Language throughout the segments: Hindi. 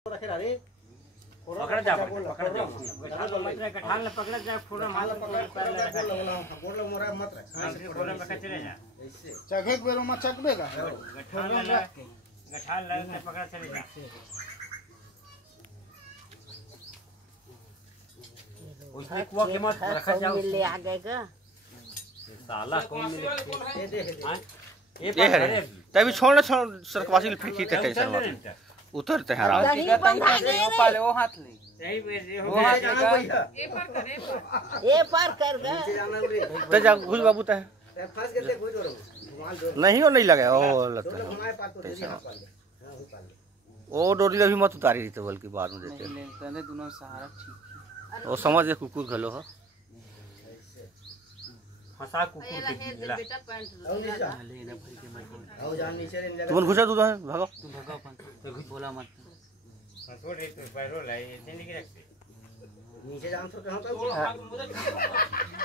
पकड़ जा गठान पकड़ जा फूल माल पकड़ मोरा मत रख फूल में चले जा चखे के बेरो में चकबेगा गठान लग पकड़ चले जा उसने कुआ के मत रखा जाओ ले आ गएगा साला कौन मिले ये है तभी छोड़ना सरकवासी फेंकी थे टेंशन मत उतरते हैं रात पाले वो हाथ ले वो हाथ ये पार कर गए तो जा घुस बाबू तय नहीं हो नहीं लगे ओ लगता है वो डोरी अभी मत उतारी रही तो बल्कि बाद में देते दोनों सहारा वो समझ के कुकुर घलो हो फंसा कुकुर के गिला तुम घुसा तू भागो तू भगा बोला मत छोड़ रे तो पैरो लाई ऐसे नहीं रखते नीचे जान तो कहां तक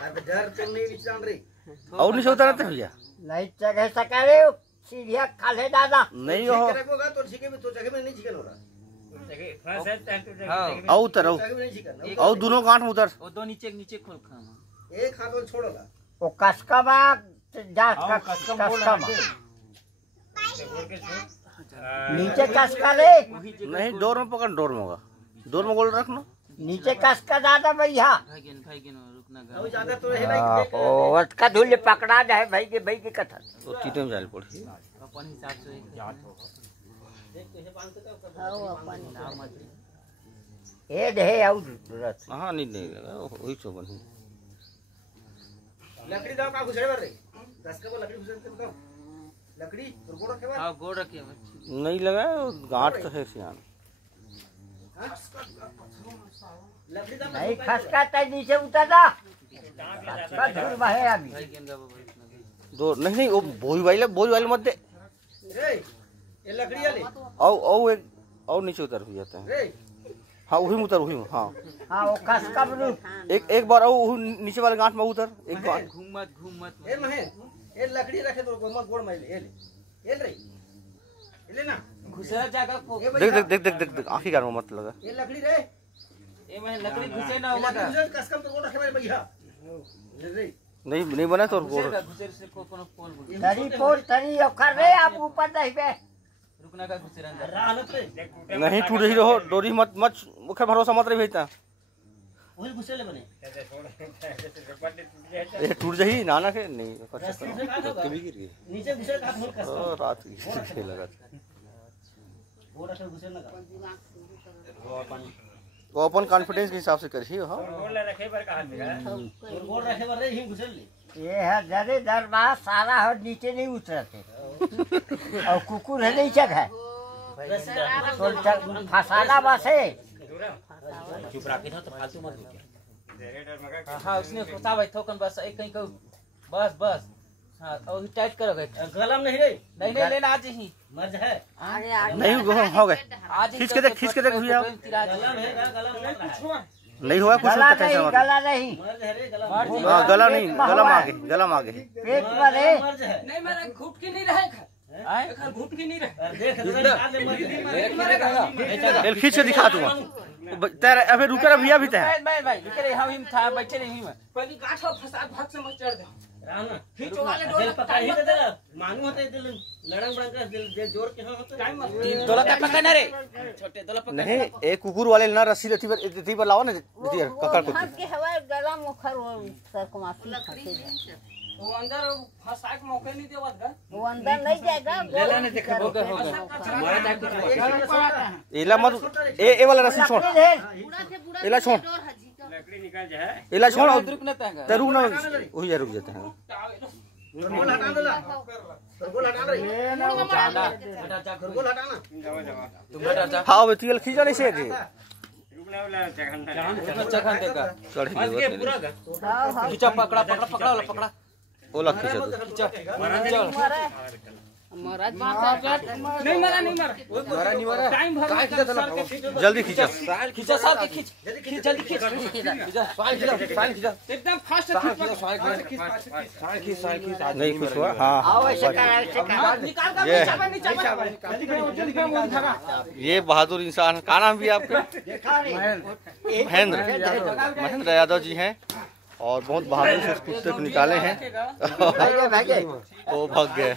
अब डर तुम नहीं नीचे जान रही और नीचे उतरते भैया नहीं जगह सकारे सीढ़िया खाले दादा नहीं हो रखोगा तो छिके में तो जगह में नहीं छिकन हो रहा आओ उतर आओ आओ दोनों गांठ में उतर वो दो नीचे नीचे खोल खाना एक हाथ और छोड़ोगा वो कसका बा जा कसका बा नीचे कसका ले नहीं डोर में पकड़ डोर में होगा डोर में गोल रखना नीचे कसका दादा भैया भाई रुकना अब ज्यादा तो है भाई ओ का धुल पकड़ा जाए भाई के कथा तो तीन में जाल पड़ी अपन हिसाब से जात हो आओ अपन ए दे आउ जरूरत हां नहीं लगा वही तो बनी लकड़ी दाओ का घुसड़े बर रे 10 का लकड़ी घुसड़े के बताओ लकड़ी और गोड़ रखे हां गोड़ रखे नहीं लगा गांठ तो है सियान लकड़ी दाओ नहीं खसका तय नीचे उतर जा बस दूर बहे अभी दो नहीं वो बोई वाले मत दे रे ये लकड़ी वाले आओ एक और नीचे उतर भी जाते हैं रे हाँ वही में उतर वही में हाँ हाँ वो कसका बलू एक बार आओ नीचे वाले गांठ में उतर एक बार घूम मत ए महे ये लकड़ी रखे तो गोड़ में ले ये रे ले ना घुसरा जागा देख आखिर कार में मत लगा ये लकड़ी रे ए मैं लकड़ी घुसे ना लकड़ी घुसे कसकम तो गोड़ रखे मेरे भैया रे नहीं बना तो घुसे से कोनो पोल तरी पोल तरी कर रे आप ऊपर नहीं पे रुकना का घुसे अंदर हालत रे नहीं टूट रही रहो डोरी मत मुखे भरोसा मत रही भेजता वही घुसे ले बने ये टूट जाही नाना के नहीं कभी गिर गई नीचे घुसे का हाथ कस रात की लगा गोड़ रखे घुसे ना वो अपन कॉन्फिडेंस के हिसाब से करही हां गोल रखे पर कहां दिखा गोड़ रखे बर रे ही घुसे ले ये है जरे दरबार सारा हो नीचे नहीं उतरते और कुकुर है नहीं जगह तो फसाना बसे चुप रखी ना तो फालतू मत बोल हां उसने फसा भाई थोकन बस एक कहीं को बस हां और टाइट करोगे गला में नहीं रे नहीं लेना आज ही मर्ज है नहीं हो गए आज खींच के देख भैया गला में कुछ नहीं हुआ कुछ गला नहीं गला नहीं मर्ज है रे गला गला नहीं गला मांगे पेट में रे मर्ज है नहीं मेरा घुट की नहीं रहे घुट की नहीं रहे देख एल खींच के दिखा दूंगा तेरे अबे रुके रे भैया भी ते भाई रुके रे हम था बैठे नहीं में पहले गाठ फसा भाग से मत चढ़ दे राना खींचो वाले दिल पकड़ ही दे मानू होते दिल लड़न बड़न का दिल जोर के होते टाइम दोला का पकड़ना रे छोटे दोला पकड़ नहीं एक कुकुर वाले ना रस्सी लेती पर लाओ ना ककड़ को हाथ के हवा गला मुखर वो सरकमासी फंसे वो अंदर फंसा के मौके नहीं देवत गा वो अंदर नहीं जाएगा ले ने देखो हो गया एला मत ए वाला रस्सी छोड़ एला छोड़ लकड़ी निकाल जा है एला छोड़ और रुक ना तांगा ते रुक ना वही रुक जाते हैं गोल हटा दे ला गोल हटा रे बेटा जा गोल हटाना तुम बेटा जा हां वे तेल खींचा नहीं से रुकना वाला जगह चखन देगा चढ़ के पूरा का खींचा पकड़ा ओला खींचा चल महाराज नहीं मरा टाइम भर जल्दी खींचा खींचा सार के खींच जल्दी खींच एकदम फास्ट नहीं कुछ हुआ। हाँ आओ ऐसे कर ऐसे कर निकाल कर ये बहादुर इंसान, का नाम भी आपका? देखा नहीं महेंद्र यादव जी हैं और बहुत बहादुर से उस कुत्ते को निकाले हैं। भागे भागे वो भाग गए।